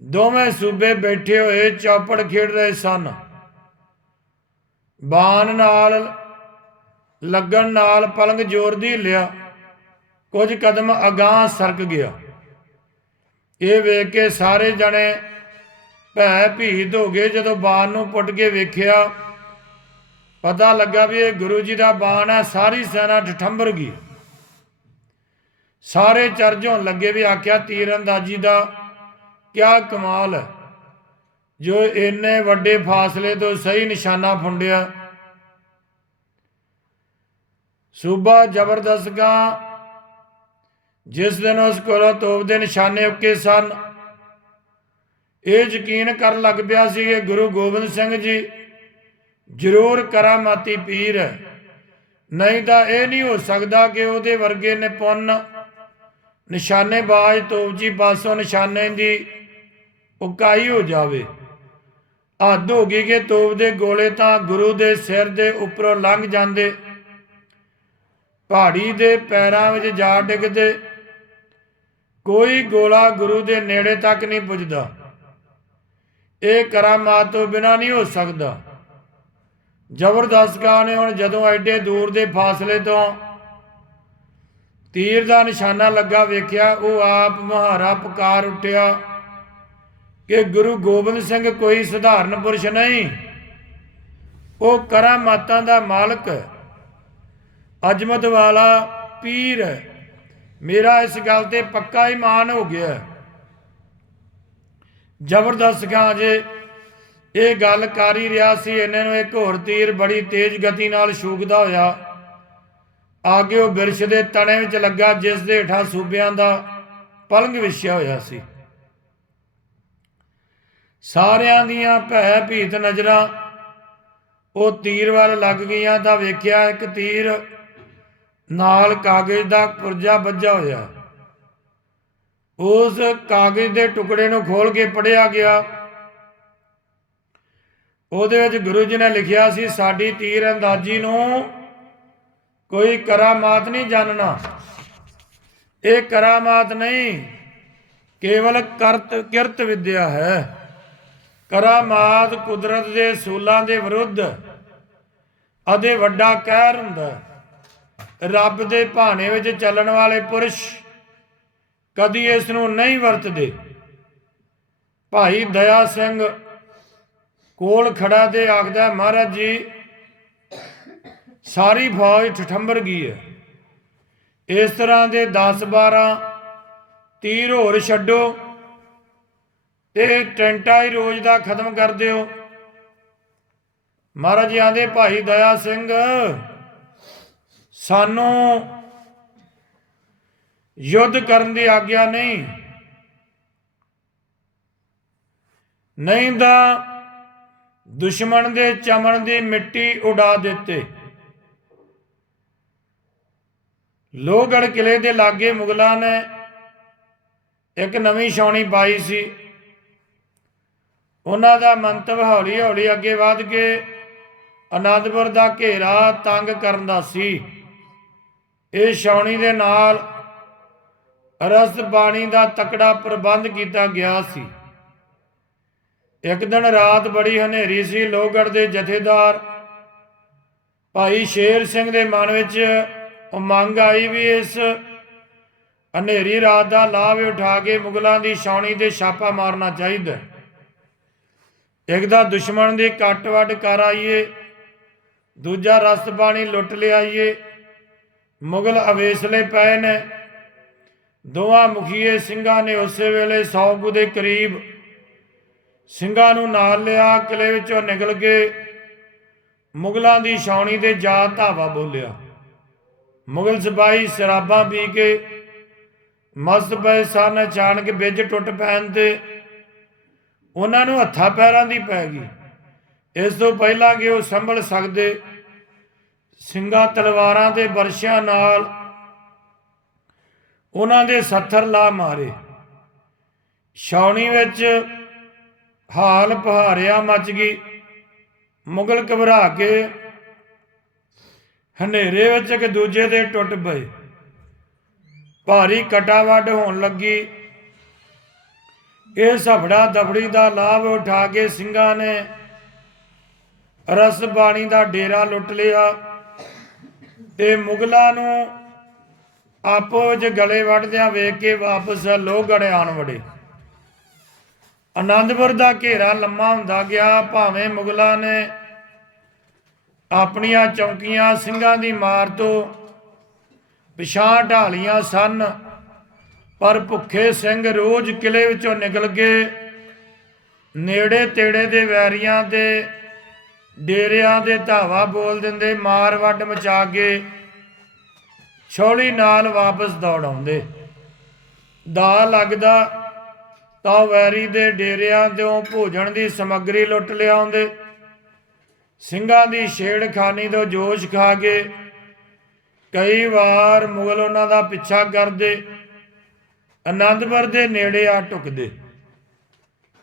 ਦੋਵੇਂ ਸੂਬੇ ਬੈਠੇ ਹੋਏ ਚੌਪੜ ਖੇਡ ਰਹੇ ਸਨ। ਬਾਣ ਨਾਲ, ਲੱਗਣ ਨਾਲ ਪਲੰਗ ਜ਼ੋਰ ਦੀ ਲਿਆ। ਕੁਝ ਕਦਮ ਅਗਾਹ ਸਰਕ ਗਿਆ। ਇਹ ਵੇਖ ਕੇ ਸਾਰੇ ਜਣੇ ਭੈ ਭੀਤ ਹੋ ਗਏ। ਜਦੋਂ ਬਾਣ ਨੂੰ ਪੁੱਟ ਕੇ ਵੇਖਿਆ, ਪਤਾ ਲੱਗਾ ਵੀ ਇਹ ਗੁਰੂ ਜੀ ਦਾ ਬਾਣ ਹੈ। ਸਾਰੀ ਸੈਨਾ ਠਠੰਬਰ ਗਈ। ਸਾਰੇ ਚਰਜ ਹੋਣ ਲੱਗੇ ਵੀ ਆਖਿਆ ਤੀਰ ਅੰਦਾਜ਼ੀ ਦਾ ਕਿਆ ਕਮਾਲ ਹੈ। ਜੋ ਇੰਨੇ ਵੱਡੇ ਫਾਸਲੇ ਤੋਂ ਸਹੀ ਨਿਸ਼ਾਨਾ ਫੁੰਡਿਆ। ਸੂਬਾ ਜ਼ਬਰਦਸਤਗਾ ਜਿਸ ਦਿਨ ਉਸ ਕੋਲੋਂ ਤੋਪ ਦੇ ਨਿਸ਼ਾਨੇ ਉੱਕੇ ਸਨ, ਇਹ ਯਕੀਨ ਕਰਨ ਲੱਗ ਪਿਆ ਸੀ ਕਿ ਗੁਰੂ ਗੋਬਿੰਦ ਸਿੰਘ ਜੀ ਜ਼ਰੂਰ ਕਰਾਮਾਤੀ ਪੀਰ ਹੈ। ਨਹੀਂ ਤਾਂ ਇਹ ਨਹੀਂ ਹੋ ਸਕਦਾ ਕਿ ਉਹਦੇ ਵਰਗੇ ਨੇ ਪੁੰਨ ਨਿਸ਼ਾਨੇਬਾਜ਼ ਤੋਪਜੀ ਪਾਸੋਂ ਨਿਸ਼ਾਨੇ ਦੀ ਉਕਾਈ ਹੋ ਜਾਵੇ। ਹੱਦ ਹੋ ਗਈ ਕਿ ਤੋਪ ਦੇ ਗੋਲੇ ਤਾਂ ਗੁਰੂ ਦੇ ਸਿਰ ਦੇ ਉੱਪਰੋਂ ਲੰਘ ਜਾਂਦੇ, ਪਹਾੜੀ ਦੇ ਪੈਰਾਂ ਵਿੱਚ ਜਾ ਡਿੱਗਦੇ ਕੋਈ ਗੋਲਾ ਗੁਰੂ ਦੇ ਨੇੜੇ ਤੱਕ ਨਹੀਂ ਪੁੱਜਦਾ। ਇਹ ਕਰਾਮਾਤ ਤੋਂ ਬਿਨਾ ਨਹੀਂ ਹੋ ਸਕਦਾ। ਜ਼ਬਰਦਸਤ ਕਾ ਨੇ ਹੁਣ ਜਦੋਂ ਐਡੇ ਦੂਰ ਦੇ ਫਾਸਲੇ ਤੋਂ ਤੀਰ ਦਾ ਨਿਸ਼ਾਨਾ ਲੱਗਾ ਵੇਖਿਆ, ਉਹ ਆਪ ਮਹਾਰਾ ਪੁਕਾਰ ਉੱਠਿਆ ਕਿ ਗੁਰੂ ਗੋਬਿੰਦ ਸਿੰਘ ਕੋਈ ਸਧਾਰਨ ਪੁਰਸ਼ ਨਹੀਂ। ਉਹ ਕਰਾਮਾਤਾਂ ਦਾ ਮਾਲਕ ਹੈ ਅਜਮਤ ਵਾਲਾ ਪੀਰ ਹੈ ਮੇਰਾ ਇਸ ਗੱਲ ਤੇ ਪੱਕਾ ਇਮਾਨ ਹੋ ਗਿਆ ਹੈ। ਜ਼ਬਰਦਸਤ ਖਾਂ ਜੇ ਇਹ ਗੱਲ ਕਰ ਹੀ ਰਿਹਾ ਸੀ, ਇਹਨਾਂ ਨੂੰ ਇੱਕ ਹੋਰ ਤੀਰ ਬੜੀ ਤੇਜ਼ ਗਤੀ ਨਾਲ ਛੂਕਦਾ ਹੋਇਆ ਆਗੇ ਉਹ ਬਿਰਸ਼ ਦੇ ਤਣੇ ਵਿੱਚ ਲੱਗਾ, ਜਿਸ ਦੇ ਹੇਠਾਂ ਸੂਬਿਆਂ ਦਾ ਪਲੰਗ ਵਿਛਿਆ ਹੋਇਆ ਸੀ ਸਾਰਿਆਂ ਦੀਆਂ ਭੈ ਭੀਤ ਨਜ਼ਰਾਂ ਉਹ ਤੀਰ ਵੱਲ ਲੱਗ ਗਈਆਂ ਤਾਂ ਵੇਖਿਆ ਇੱਕ ਤੀਰ ਨਾਲ ਕਾਗਜ਼ ਦਾ ਪੁਰਜਾ ਵੱਜਾ ਹੋਇਆ। ਉਸ ਕਾਗਜ਼ ਦੇ ਟੁਕੜੇ ਨੂੰ ਖੋਲ ਕੇ ਪੜਿਆ ਗਿਆ। ਉਹਦੇ ਵਿੱਚ ਗੁਰੂ ਜੀ ਨੇ ਲਿਖਿਆ ਸੀ, ਸਾਡੀ ਤੀਰ ਅੰਦਾਜ਼ੀ ਨੂੰ ਕੋਈ ਕਰਾਮਾਤ ਨਹੀਂ ਜਾਣਨਾ। ਇਹ ਕਰਾਮਾਤ ਨਹੀਂ, ਕੇਵਲ ਕਰਤ, ਕਿਰਤ ਵਿਦਿਆ ਹੈ। ਕਰਾਮਾਤ ਕੁਦਰਤ ਦੇ ਸੂਲਾਂ ਦੇ ਵਿਰੁੱਧ ਅਤੇ ਵੱਡਾ ਕਹਿਰ ਹੁੰਦਾ ਹੈ। ਰੱਬ ਦੇ ਭਾਣੇ ਵਿੱਚ ਚੱਲਣ ਵਾਲੇ ਪੁਰਸ਼ ਕਦੀ ਇਸ ਨੂੰ ਨਹੀਂ ਵਰਤਦੇ। ਭਾਈ ਦਇਆ ਸਿੰਘ ਕੋਲ ਖੜਾ ਤੇ ਆਖਦਾ, ਮਹਾਰਾਜ ਜੀ, ਸਾਰੀ ਫੌਜ ਠਠੰਬਰ ਗਈ ਹੈ। ਇਸ ਤਰ੍ਹਾਂ ਦੇ 10 12 ਤੀਰ ਹੋਰ ਛੱਡੋ, ਤੇ ਟੈਂਟਾ ਹੀ ਰੋਜ਼ ਦਾ ਖਤਮ ਕਰ ਦਿਓ। ਮਹਾਰਾਜ ਜੀ ਆਂਦੇ, ਭਾਈ ਦਇਆ ਸਿੰਘ ਸਾਨੂੰ ਯੁੱਧ ਕਰਨ ਦੀ ਆਗਿਆ ਨਹੀਂ। ਨਹੀਂ ਤਾਂ ਦੁਸ਼ਮਣ ਦੇ ਚਮਣ ਦੀ ਮਿੱਟੀ ਉਡਾ ਦਿੱਤੇ। ਲੋਹਗੜ ਕਿਲੇ ਦੇ ਲਾਗੇ ਮੁਗਲਾਂ ਨੇ ਇੱਕ ਨਵੀਂ ਛਾਉਣੀ ਪਾਈ ਸੀ। ਉਹਨਾਂ ਦਾ ਮੰਤਵ ਹੌਲੀ ਹੌਲੀ ਅੱਗੇ ਵਧ ਕੇ ਅਨੰਦਪੁਰ ਦਾ ਘੇਰਾ ਤੰਗ ਕਰਨ ਦਾ ਸੀ। ਇਹ ਛਾਉਣੀ ਦੇ ਨਾਲ ਰਸ ਬਾਣੀ ਦਾ ਤਕੜਾ ਪ੍ਰਬੰਧ ਕੀਤਾ ਗਿਆ ਸੀ। ਇੱਕ ਦਿਨ ਰਾਤ ਬੜੀ ਹਨੇਰੀ ਸੀ। ਲੋਹਗੜ੍ਹ ਦੇ ਜਥੇਦਾਰ ਭਾਈ ਸ਼ੇਰ ਸਿੰਘ ਦੇ ਮਨ ਵਿੱਚ ਉਮੰਗ ਆਈ ਵੀ ਇਸ ਹਨੇਰੀ ਰਾਤ ਦਾ ਲਾਭ ਉਠਾ ਕੇ ਮੁਗਲਾਂ ਦੀ ਛਾਉਣੀ ਤੇ ਛਾਪਾ ਮਾਰਨਾ ਚਾਹੀਦਾ ਇੱਕ ਦਾ ਦੁਸ਼ਮਣ ਦੀ ਕੱਟ ਵੱਢ ਕਰ ਆਈਏ, ਦੂਜਾ ਰਸਤ ਬਾਣੀ ਲੁੱਟ ਲਿਆਈਏ ਮੁਗਲ ਅਵੇਸਲੇ ਪਏ ਨੇ। ਦੋਵਾਂ ਮੁਖੀਏ ਸਿੰਘਾਂ ਨੇ ਉਸੇ ਵੇਲੇ 100 ਕੁ ਦੇ ਕਰੀਬ ਸਿੰਘਾਂ ਨੂੰ ਨਾਲ ਲਿਆ, ਕਿਲੇ ਵਿੱਚੋਂ ਨਿਕਲ ਕੇ ਮੁਗਲਾਂ ਦੀ ਛਾਉਣੀ ਤੇ ਜਾ ਧਾਵਾ ਬੋਲਿਆ। ਮੁਗਲ ਸਿਪਾਹੀ ਸ਼ਰਾਬਾਂ ਪੀ ਕੇ ਮਸਤ ਪਏ ਸਨ, ਅਚਾਨਕ ਵਿੱਚ ਟੁੱਟ ਪੈਣ ਤੇ ਉਹਨਾਂ ਨੂੰ ਹੱਥਾਂ ਪੈਰਾਂ ਦੀ ਪੈ ਗਈ। ਇਸ ਤੋਂ ਪਹਿਲਾਂ ਕਿ ਉਹ ਸੰਭਲ ਸਕਦੇ ਸਿੰਘਾਂ ਤਲਵਾਰਾਂ ਦੇ ਵਰਸ਼ਿਆਂ ਨਾਲ ਉਹਨਾਂ ਦੇ ਸੱਥਰ ਲਾ ਮਾਰੇ। ਛਾਉਣੀ ਵਿੱਚ ਹਾਲ ਪਹਾਰਿਆ ਮੱਚ ਗਈ। ਮੁਗਲ ਘਬਰਾ ਕੇ ਹਨੇਰੇ ਵਿੱਚ ਇੱਕ ਦੂਜੇ ਦੇ ਟੁੱਟ ਪਏ। ਭਾਰੀ ਕਟਾਵੱਡ ਹੋਣ ਲੱਗੀ। ਇਹ ਸਫੜਾ ਦਫੜੀ ਦਾ ਲਾਭ ਉਠਾ ਕੇ ਸਿੰਘਾਂ ਨੇ ਰਸ ਬਾਣੀ ਦਾ ਡੇਰਾ ਲੁੱਟ ਲਿਆ। ਤੇ ਮੁਗਲਾਂ ਨੂੰ ਆਪੋ ਵਿੱਚ ਗਲੇ ਵੱਢਦਿਆਂ ਵੇਖ ਕੇ ਵਾਪਸ ਲੋਹਗੜ੍ਹ ਆਣ ਵੜੇ। ਆਨੰਦਪੁਰ ਦਾ ਘੇਰਾ ਲੰਮਾ ਹੁੰਦਾ ਗਿਆ, ਭਾਵੇਂ ਮੁਗਲਾਂ ਨੇ ਆਪਣੀਆਂ ਚੌਕੀਆਂ ਸਿੰਘਾਂ ਦੀ ਮਾਰ ਤੋਂ ਪਿਛਾਂ ਢਾਲੀਆਂ ਸਨ, ਪਰ ਭੁੱਖੇ ਸਿੰਘ ਰੋਜ਼ ਕਿਲੇ ਵਿੱਚੋਂ ਨਿਕਲ ਕੇ ਨੇੜੇ ਤੇੜੇ ਦੇ ਵੈਰੀਆਂ ਦੇ ਡੇਰਿਆਂ ਦੇ ਧਾਵਾ ਬੋਲ ਦਿੰਦੇ, ਮਾਰ ਵੱਡ ਮਚਾ ਕੇ ਛੋਲੀ ਨਾਲ ਵਾਪਸ ਦੌੜ ਆਉਂਦੇ। ਦਾ ਲੱਗਦਾ ਤਾਂ ਵੈਰੀ ਦੇ ਡੇਰਿਆਂ ਤੋਂ ਭੋਜਨ ਦੀ ਸਮੱਗਰੀ ਲੁੱਟ ਲਿਆਉਂਦੇ। ਸਿੰਘਾਂ ਦੀ ਛੇੜਖਾਨੀ ਤੋਂ ਜੋਸ਼ ਖਾ ਕੇ ਕਈ ਵਾਰ ਮੁਗਲ ਉਹਨਾਂ ਦਾ ਪਿੱਛਾ ਕਰਦੇ, ਆਨੰਦਪੁਰ ਦੇ ਨੇੜੇ ਆ ਟੁਕਦੇ।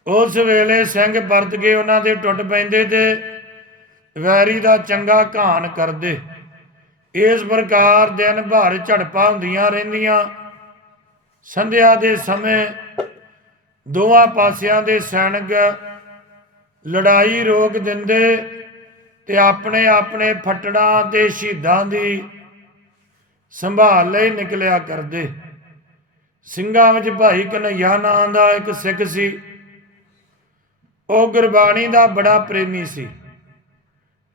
ਉਸ ਵੇਲੇ ਸਿੰਘ ਵਰਤ ਕੇ ਉਹਨਾਂ ਦੇ ਟੁੱਟ ਪੈਂਦੇ ਤੇ ਵੈਰੀ ਦਾ ਚੰਗਾ ਘਾਣ ਕਰਦੇ। ਇਸ ਪ੍ਰਕਾਰ ਦਿਨ ਭਰ ਝੜਪਾਂ ਹੁੰਦੀਆਂ ਰਹਿੰਦੀਆਂ। ਸੰਧਿਆ ਦੇ ਸਮੇਂ ਦੋਵਾਂ ਪਾਸਿਆਂ ਦੇ ਸੈਨਿਕ ਲੜਾਈ ਰੋਕ ਦਿੰਦੇ ਤੇ ਆਪਣੇ ਆਪਣੇ ਫਟੜਾਂ ਤੇ ਸ਼ਹੀਦਾਂ ਦੀ ਸੰਭਾਲ ਲਈ ਨਿਕਲਿਆ ਕਰਦੇ। ਸਿੰਘਾਂ ਵਿੱਚ ਭਾਈ ਕਨਈਆ ਨਾਂ ਦਾ ਇੱਕ ਸਿੱਖ ਸੀ। ਉਹ ਗੁਰਬਾਣੀ ਦਾ ਬੜਾ ਪ੍ਰੇਮੀ ਸੀ।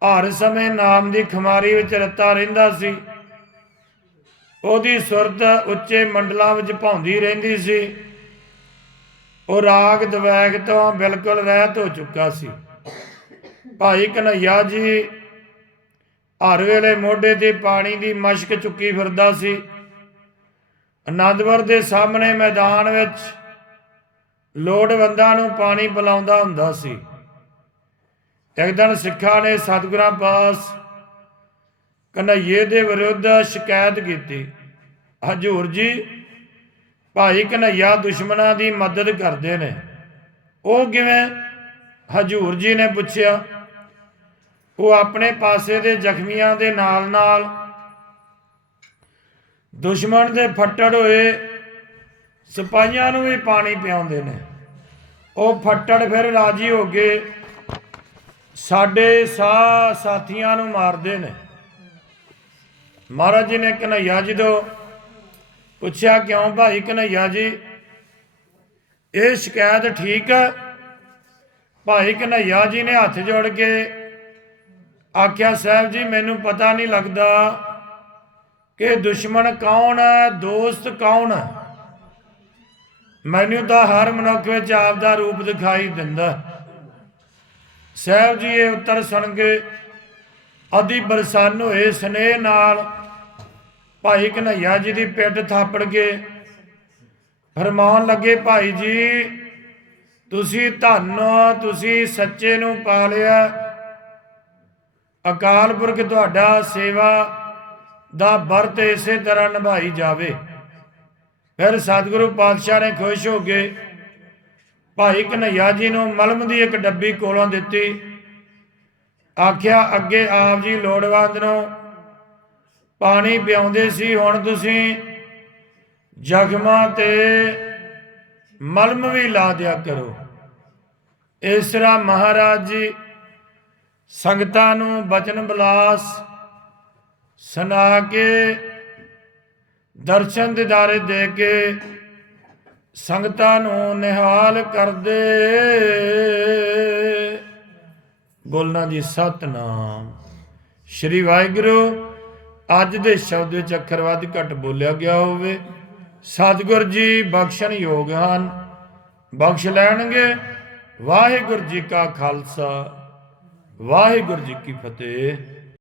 ਹਰ ਸਮੇਂ ਨਾਮ ਦੀ ਖਮਾਰੀ ਵਿੱਚ ਰਤਾ ਰਹਿੰਦਾ ਸੀ। ਉਹਦੀ ਸੁਰਤ ਉੱਚੇ ਮੰਡਲਾਂ ਵਿੱਚ ਭਾਉਂਦੀ ਰਹਿੰਦੀ ਸੀ। ਉਹ ਰਾਗ ਦਵੈਗ ਤੋਂ ਬਿਲਕੁਲ ਰਹਿਤ ਹੋ ਚੁੱਕਾ ਸੀ। ਭਾਈ ਕਨਈਆ ਜੀ ਹਰ ਵੇਲੇ ਮੋਢੇ ਤੇ ਪਾਣੀ ਦੀ ਮਸ਼ਕ ਚੁੱਕੀ ਫਿਰਦਾ ਸੀ। ਆਨੰਦਪੁਰ ਦੇ ਸਾਹਮਣੇ ਮੈਦਾਨ ਵਿੱਚ ਲੋੜਵੰਦਾਂ ਨੂੰ ਪਾਣੀ ਪਿਲਾਉਂਦਾ ਹੁੰਦਾ ਸੀ। ਇੱਕ ਦਿਨ ਸਿੱਖਾਂ ਨੇ ਸਤਿਗੁਰਾਂ ਪਾਸ ਕਨਈਏ ਦੇ ਵਿਰੁੱਧ ਸ਼ਿਕਾਇਤ ਕੀਤੀ। ਹਜੂਰ ਜੀ, ਭਾਈ ਕਨਈਆ ਦੁਸ਼ਮਣਾਂ ਦੀ ਮਦਦ ਕਰਦੇ ਨੇ। ਉਹ ਕਿਵੇਂ? ਹਜੂਰ ਜੀ ਨੇ ਪੁੱਛਿਆ। ਉਹ ਆਪਣੇ ਪਾਸੇ ਦੇ ਜ਼ਖਮੀਆਂ ਦੇ ਨਾਲ ਨਾਲ ਦੁਸ਼ਮਣ ਦੇ ਫੱਟੜ ਹੋਏ ਸਿਪਾਹੀਆਂ ਨੂੰ ਵੀ ਪਾਣੀ ਪਿਆਉਂਦੇ ਨੇ। ਉਹ ਫੱਟੜ ਫਿਰ ਰਾਜੀ ਹੋ ਕੇ ਸਾਡੇ ਸਾ ਸਾਥੀਆਂ ਨੂੰ ਮਾਰਦੇ ਨੇ। ਮਹਾਰਾਜ ਜੀ ਨੇ ਕਨਈਆ ਜੀ ਤੋਂ ਪੁੱਛਿਆ, ਕਿਉਂ ਭਾਈ ਕਨਈਆ ਜੀ? ਇਹ ਸ਼ਿਕਾਇਤ ਠੀਕ ਹੈ? ਭਾਈ ਕਨਈਆ ਜੀ ਨੇ ਹੱਥ ਜੋੜ ਕੇ ਆਖਿਆ, ਸਾਹਿਬ ਜੀ, ਮੈਨੂੰ ਪਤਾ ਨਹੀਂ ਲੱਗਦਾ ਕਿ ਦੁਸ਼ਮਣ ਕੌਣ ਹੈ, ਦੋਸਤ ਕੌਣ ਹੈ। ਮੈਨੂੰ ਤਾਂ ਹਰ ਮਨੁੱਖ ਵਿੱਚ ਆਪ ਦਾ ਰੂਪ ਦਿਖਾਈ ਦਿੰਦਾ ਸਾਹਿਬ ਜੀ ਇਹ ਉੱਤਰ ਸੁਣ ਕੇ ਅਦੀ ਬਰਸਨ ਹੋਏ ਸਨੇਹ ਨਾਲ ਭਾਈ ਕਨਈਆ ਜੀ ਦੀ ਪਿੱਠ ਥਾਪੜ ਕੇ ਫਰਮਾਉਣ ਲੱਗੇ, ਭਾਈ ਜੀ, ਤੁਸੀਂ ਧੰਨ ਤੁਸੀਂ ਸੱਚੇ ਨੂੰ ਪਾ ਲਿਆ ਅਕਾਲ ਪੁਰਖ ਤੁਹਾਡਾ ਸੇਵਾ ਦਾ ਵਰਤ ਇਸੇ ਤਰ੍ਹਾਂ ਨਿਭਾਈ ਜਾਵੇ। ਫਿਰ ਸਤਿਗੁਰੂ ਪਾਤਸ਼ਾਹ ਨੇ ਖੁਸ਼ ਹੋ ਕੇ ਭਾਈ ਕਨਈਆ ਜੀ ਨੂੰ ਮਲਮ ਦੀ ਇੱਕ ਡੱਬੀ ਕੋਲੋਂ ਦਿੱਤੀ। ਆਖਿਆ, ਅੱਗੇ ਆਪ ਜੀ ਲੋੜਵੰਦ ਨੂੰ ਪਾਣੀ ਪਿਆਉਂਦੇ ਸੀ, ਹੁਣ ਤੁਸੀਂ ਜ਼ਖਮਾਂ ਤੇ ਮਲਮ ਵੀ ਲਾ ਦਿਆ ਕਰੋ। ਇਸ ਤਰ੍ਹਾਂ ਮਹਾਰਾਜ ਜੀ ਸੰਗਤਾਂ ਨੂੰ ਬਚਨ ਬਲਾਸ ਸੁਣਾ ਕੇ ਦਰਸ਼ਨ ਦਿਦਾਰੇ ਦੇ ਕੇ ਸੰਗਤਾਂ ਨੂੰ ਨਿਹਾਲ ਕਰਦੇ। ਬੋਲਣਾ ਜੀ ਸਤਨਾਮ। ਸ਼੍ਰੀ ਵਾਹਿਗੁਰੂ, ਅੱਜ ਦੇ ਸ਼ਬਦ ਵਿੱਚ ਅੱਖਰ ਵੱਧ ਘੱਟ ਬੋਲਿਆ ਗਿਆ ਹੋਵੇ। ਸਤਿਗੁਰ ਜੀ ਬਖਸ਼ਣ ਯੋਗ ਹਨ। ਬਖਸ਼ ਲੈਣਗੇ। ਵਾਹਿਗੁਰੂ ਜੀ ਕਾ ਖਾਲਸਾ। ਵਾਹਿਗੁਰੂ ਜੀ ਕੀ ਫਤਿਹ।